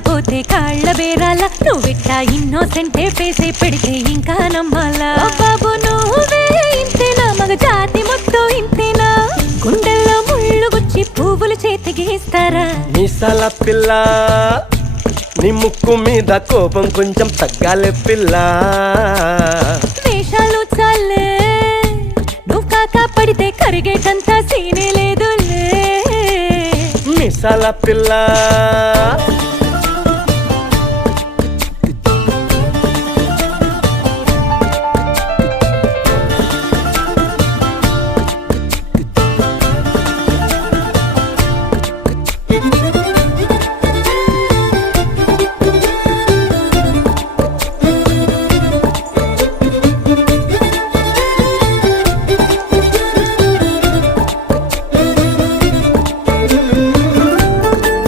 లేకపోతే కాళ్ళ బేరాల నువ్విట్టా ఇన్నోసెంటే ఫేసే పెడితే ఇంకా నమ్మాలా బాబు నువ్వే ఇంతేనా మగ జాతి మొత్తం ఇంతేనా గుండెల్లో ముళ్ళు గుచ్చి పువ్వులు చేతికి ఇస్తారా మీసాల పిల్ల నీ ముక్కు మీద కోపం కొంచెం తగ్గాలే పిల్ల వేషాలు చాలే నువ్వు కాకా పడితే కరిగేటంతా సీనే లేదులే మీసాల పిల్ల